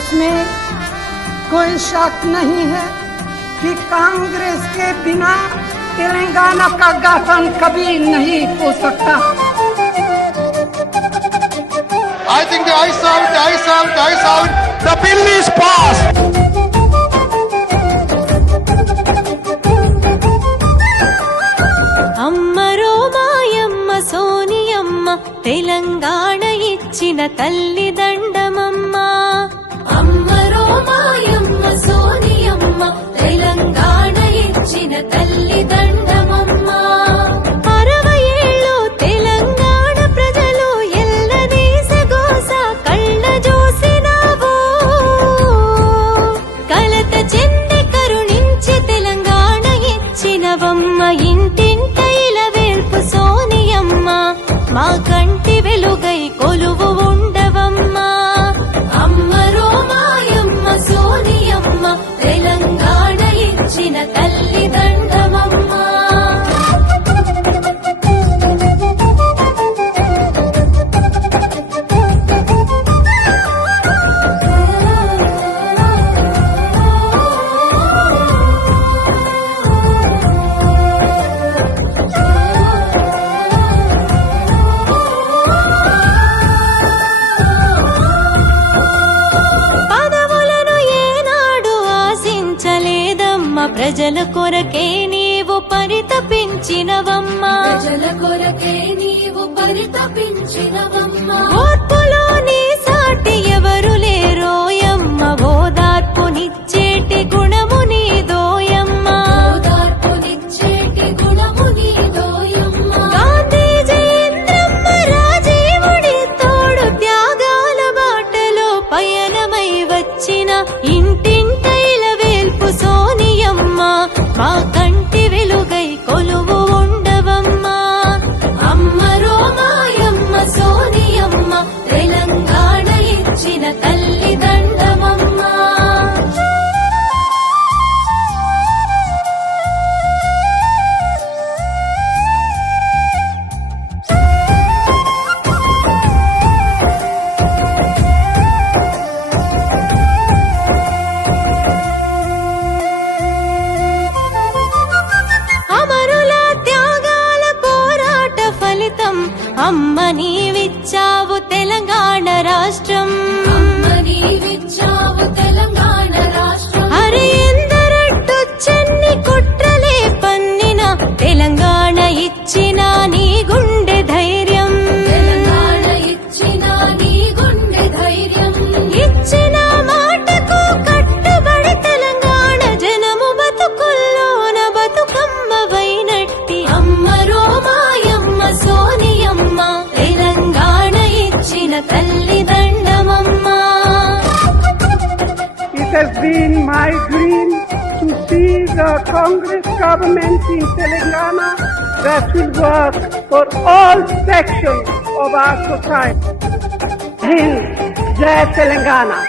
इसमें कोई शक नहीं है कि कांग्रेस के बिना तेलंगाना का गठन कभी नहीं हो सकता I think the eyes out, the eyes out, the eyes out. The bill is passed. అమ్మరో మాయమ్మ సోనియమ్మ తెలంగాణ ఇచ్చిన తల్లి దండమమ్మ. అమ్మరో మాయమ్మ సోనియమ్మ తెలంగాణ ఇచ్చిన తల్లి దండమమ్మ. అరవై ఏళ్ళు తెలంగాణ ప్రజలు ఎల్లదీస గోస కళ్ళ చూసినావు కలత చెంది కరుణించి తెలంగాణ ఇచ్చినవమ్మ ఇంటింట ఇలవేల్పు సోనియమ్మ. మా కంటి వెలుగై కొలువు ఇచ్చిన తల్లి ప్రజల కొరకే నీవు పరితపించినవమ్మా. ప్రజల కొరకే నీవు పరితపించినవమ్మా. అమ్మ నీవిచ్చావు తెలంగాణ రాష్ట్రం. Been my dream to see the Congress government in Telangana that will work for all sections of our society. Hind, Jai Telangana.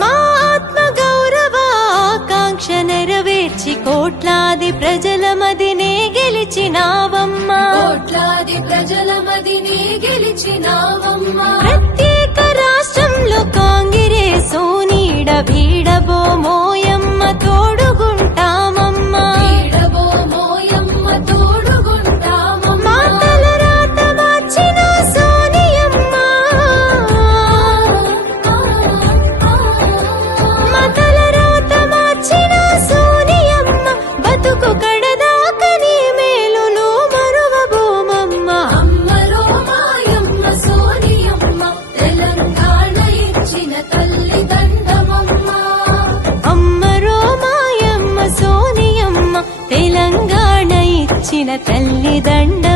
మా ఆత్మ గౌరవ ఆకాంక్ష నెరవేర్చి కోట్లాది ప్రజల మదినే గెలిచినావమ్మా కోట్లాది ప్రజల మదినే గెలిచినావమ్మా తల్లిదండ